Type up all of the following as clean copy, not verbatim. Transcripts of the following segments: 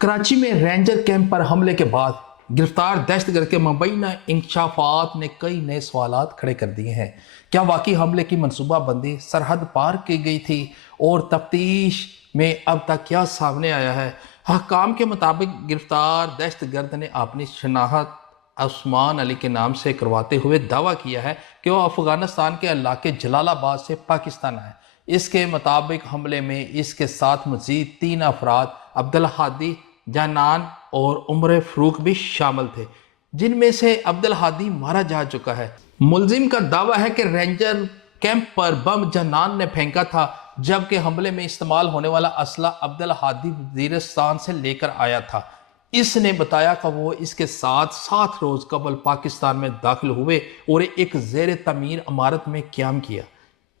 कराची में ranger camp पर हमले के बाद गिरफ्तार दहशतगर्द के मुबैना इंकशाफात ने कई नए सवालात खड़े कर दिए हैं। क्या वाकई हमले की मनसूबाबंदी सरहद पार की गई थी और तफ्तीश में अब तक क्या सामने आया है? हकाम के मुताबिक गिरफ्तार दहशतगर्द ने अपनी शनाख्त उस्मान अली के नाम से करवाते हुए दावा किया है कि वह अफगानिस्तान के इलाके जलालाबाद से पाकिस्तान आए। इसके मुताबिक हमले में इसके साथ मजीद 3 अफराद अब्दुल हादी, जानान और उमर फरूक भी शामिल थे, जिनमें से अब्दुल हादी मारा जा चुका है। मुलजिम का दावा है कि रेंजर कैंप पर बम जानान ने फेंका था, जबकि हमले में इस्तेमाल होने वाला असला अब्दुल हादी वजीरिस्तान से लेकर आया था। इसने बताया कि वो इसके साथ 7 रोज कबल पाकिस्तान में दाखिल हुए और एक ज़ेर तमीर इमारत में क़याम किया।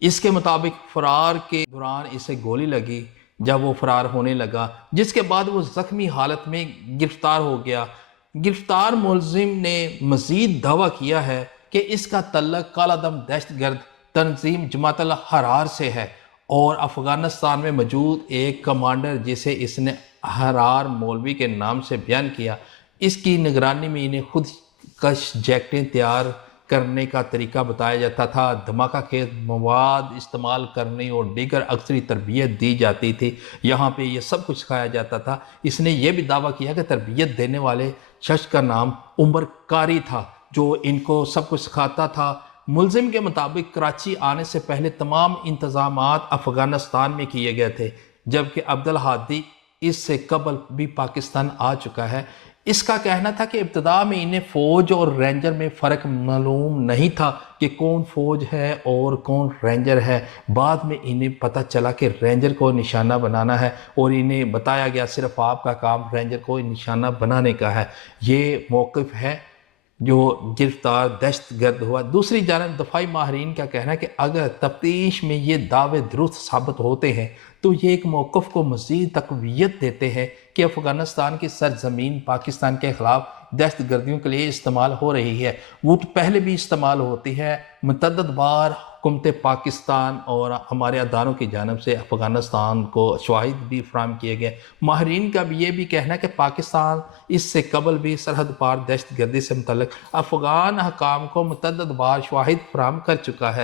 इसके मुताबिक फरार के दौरान इसे गोली लगी जब वो फरार होने लगा, जिसके बाद वो जख्मी हालत में गिरफ्तार हो गया। गिरफ्तार मुलजिम ने मजीद दावा किया है कि इसका तल्लक कालादम दहशतगर्द तंजीम जमातुल हरार से है और अफगानिस्तान में मौजूद एक कमांडर, जिसे इसने हरार मौलवी के नाम से बयान किया, इसकी निगरानी में इन्हें खुद कश जैकेटें तैयार करने का तरीका बताया जाता था, धमाका खेज मवाद इस्तेमाल करने और दीगर अक्सरी तरबियत दी जाती थी। यहाँ पे ये सब कुछ सिखाया जाता था। इसने ये भी दावा किया कि तरबियत देने वाले शख्स का नाम उमर कारी था, जो इनको सब कुछ सिखाता था। मुलजिम के मुताबिक कराची आने से पहले तमाम इंतजामात अफगानिस्तान में किए गए थे, जबकि अब्दुल हादी इससे कबल भी पाकिस्तान आ चुका है। इसका कहना था कि इब्तदा में इन्हें फ़ौज और रेंजर में फ़र्क मालूम नहीं था कि कौन फ़ौज है और कौन रेंजर है। बाद में इन्हें पता चला कि रेंजर को निशाना बनाना है और इन्हें बताया गया सिर्फ आपका काम रेंजर को निशाना बनाने का है। ये मौक़िफ़ है जो गिरफ्तार दहशतगर्द हुआ। दूसरी जानब दफाई माहरीन का कहना है कि अगर तफ्तीश में ये दावे दुरुस्त साबित होते हैं तो ये एक मौक़िफ़ को मज़ीद तक़वियत देते हैं कि अफ़गानिस्तान की सरज़मीन पाकिस्तान के ख़िलाफ़ दहशतगर्दियों के लिए इस्तेमाल हो रही है। वो तो पहले भी इस्तेमाल होती है। मुतअद्दिद बार हुकूमत पाकिस्तान और हमारे अदारों की जानब से अफ़गानिस्तान को शवाहिद भी फराहम किए गए। माहरीन का भी ये भी कहना है कि पाकिस्तान इससे कबल भी सरहद पार दहशतगर्दी से मुतल्लिक़ अफ़गान हकाम को मुतअद्दिद बार शवाहिद फराहम कर चुका है।